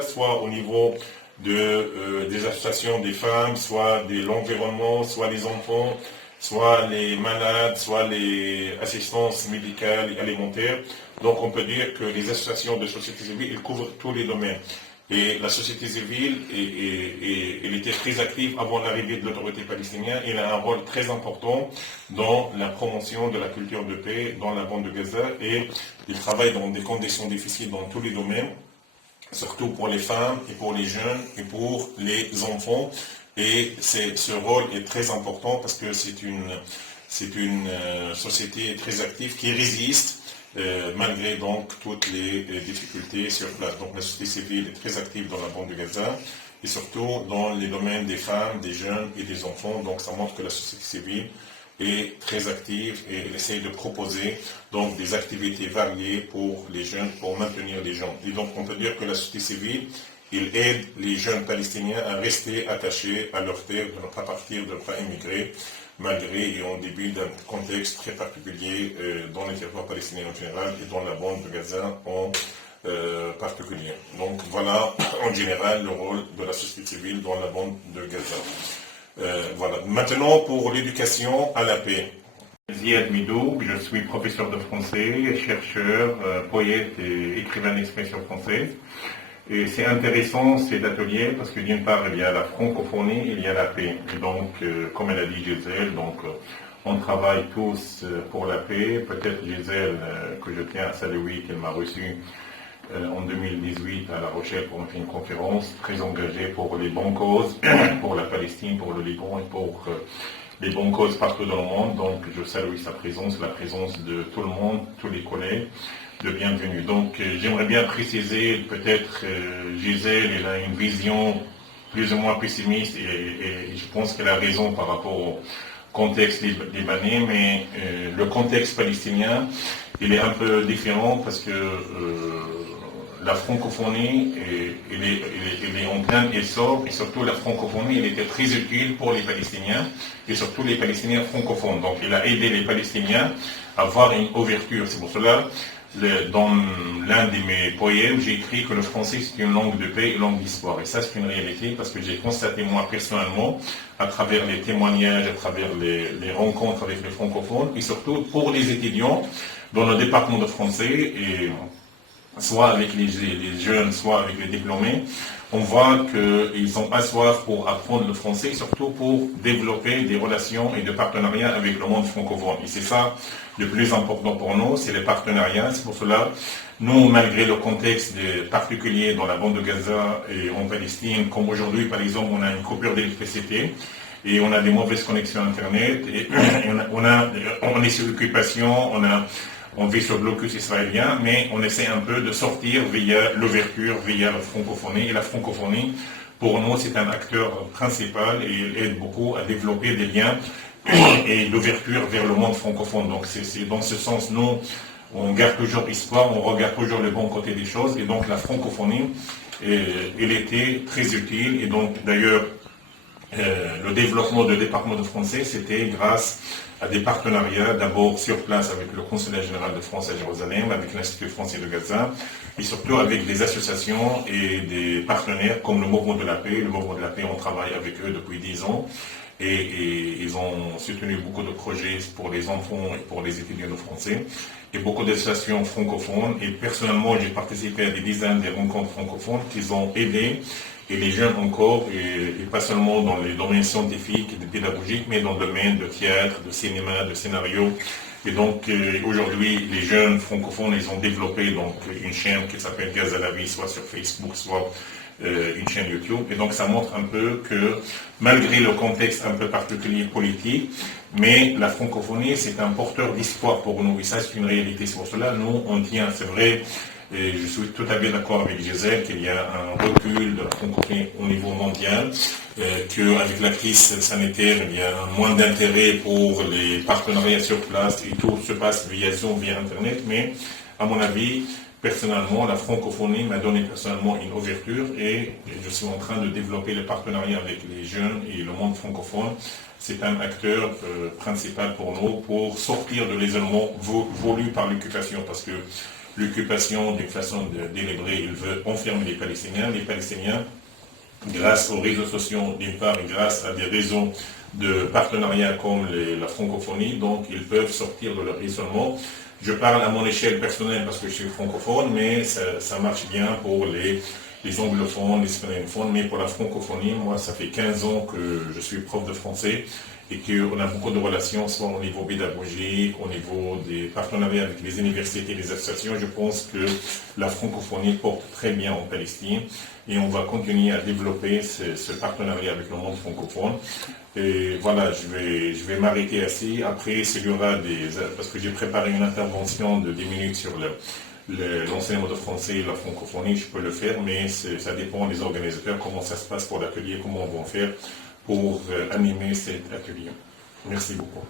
soit au niveau des associations des femmes, soit de l'environnement, soit les enfants, soit les malades, soit les assistances médicales et alimentaires. Donc on peut dire que les associations de société civile, elles couvrent tous les domaines. Et la société civile, elle était très active avant l'arrivée de l'autorité palestinienne. Elle a un rôle très important dans la promotion de la culture de paix dans la bande de Gaza. Et il travaille dans des conditions difficiles dans tous les domaines, surtout pour les femmes et pour les jeunes et pour les enfants. Et ce rôle est très important parce que c'est une société très active qui résiste malgré donc toutes les difficultés sur place. Donc la société civile est très active dans la bande de Gaza et surtout dans les domaines des femmes, des jeunes et des enfants. Donc ça montre que la société civile est très active et elle essaye de proposer donc des activités variées pour les jeunes, pour maintenir les gens. Et donc on peut dire que la société civile, il aide les jeunes palestiniens à rester attachés à leur terre, de ne pas partir, de ne pas émigrer, malgré et en début d'un contexte très particulier dans les territoires palestiniens en général et dans la bande de Gaza en particulier. Donc voilà en général le rôle de la société civile dans la bande de Gaza. Voilà. Maintenant, pour l'éducation à la paix. Ziad Midou, je suis professeur de français, chercheur, poète et écrivain d'expression française. Et c'est intéressant cet atelier parce que d'une part, il y a la francophonie, il y a la paix. Et donc, comme elle a dit Gisèle, donc, on travaille tous pour la paix. Peut-être Gisèle, que je tiens à saluer, qu'elle m'a reçu en 2018 à La Rochelle pour une conférence très engagée pour les bonnes causes, pour la Palestine, pour le Liban et pour les bonnes causes partout dans le monde. Donc je salue sa présence, la présence de tout le monde, tous les collègues, de bienvenue. Donc j'aimerais bien préciser, peut-être Gisèle, elle a une vision plus ou moins pessimiste et je pense qu'elle a raison par rapport au contexte libanais, mais le contexte palestinien, il est un peu différent parce que la francophonie, elle est en plein essor, et surtout la francophonie, elle était très utile pour les Palestiniens, et surtout les Palestiniens francophones. Donc il a aidé les Palestiniens à avoir une ouverture. C'est pour cela, dans l'un de mes poèmes, j'ai écrit que le français c'est une langue de paix et une langue d'histoire. Et ça c'est une réalité parce que j'ai constaté moi personnellement, à travers les témoignages, à travers les rencontres avec les francophones, et surtout pour les étudiants dans le département de français, et soit avec les jeunes, soit avec les diplômés, on voit qu'ils ont pas soif pour apprendre le français, surtout pour développer des relations et des partenariats avec le monde francophone. Et c'est ça le plus important pour nous, c'est les partenariats. C'est pour cela, nous, malgré le contexte particulier dans la bande de Gaza et en Palestine, comme aujourd'hui, par exemple, on a une coupure d'électricité, et on a des mauvaises connexions Internet, et on est sur occupation, on vit sur le blocus israélien, mais on essaie un peu de sortir via l'ouverture, via la francophonie. Et la francophonie, pour nous, c'est un acteur principal et il aide beaucoup à développer des liens et l'ouverture vers le monde francophone. Donc c'est dans ce sens, nous, on garde toujours espoir, on regarde toujours le bon côté des choses. Et donc la francophonie, elle était très utile. Et donc d'ailleurs, le développement du département de français, c'était grâce à des partenariats, d'abord sur place avec le Consulat général de France à Jérusalem, avec l'Institut français de Gaza, et surtout avec des associations et des partenaires comme le Mouvement de la Paix. Le Mouvement de la Paix, on travaille avec eux depuis 10 ans, et ils ont soutenu beaucoup de projets pour les enfants et pour les étudiants de français, et beaucoup d'associations francophones, et personnellement, j'ai participé à des dizaines de rencontres francophones qui ont aidé et les jeunes encore, et pas seulement dans les domaines scientifiques et pédagogiques, mais dans le domaine de théâtre, de cinéma, de scénario. Et donc aujourd'hui, les jeunes francophones, ils ont développé donc une chaîne qui s'appelle Gaza la vie, soit sur Facebook, soit une chaîne YouTube. Et donc ça montre un peu que malgré le contexte un peu particulier politique, mais la francophonie, c'est un porteur d'espoir pour nous. Et ça, c'est une réalité. C'est pour cela, nous, on tient, c'est vrai. Et je suis tout à fait d'accord avec Gisèle qu'il y a un recul de la francophonie au niveau mondial, qu'avec la crise sanitaire, il y a moins d'intérêt pour les partenariats sur place et tout se passe via Zoom, via Internet. Mais à mon avis, personnellement, la francophonie m'a donné personnellement une ouverture et je suis en train de développer les partenariats avec les jeunes et le monde francophone. C'est un acteur principal pour nous pour sortir de l'isolement voulu par l'occupation parce que l'occupation d'une façon délibérée, il veut enfermer les Palestiniens. Les Palestiniens, grâce aux réseaux sociaux d'une part et grâce à des réseaux de partenariats comme la francophonie, donc ils peuvent sortir de leur isolement. Je parle à mon échelle personnelle parce que je suis francophone, mais ça marche bien pour les anglophones, les hispanophones, mais pour la francophonie, moi ça fait 15 ans que je suis prof de français et qu'on a beaucoup de relations, soit au niveau pédagogique, au niveau des partenariats avec les universités et les associations. Je pense que la francophonie porte très bien en Palestine et on va continuer à développer ce partenariat avec le monde francophone. Et voilà, je vais m'arrêter ainsi. Après, s'il y aura parce que j'ai préparé une intervention de 10 minutes sur l'enseignement de français et la francophonie, je peux le faire, mais ça dépend des organisateurs, comment ça se passe pour l'atelier, comment on va faire pour animer cet atelier. Merci beaucoup.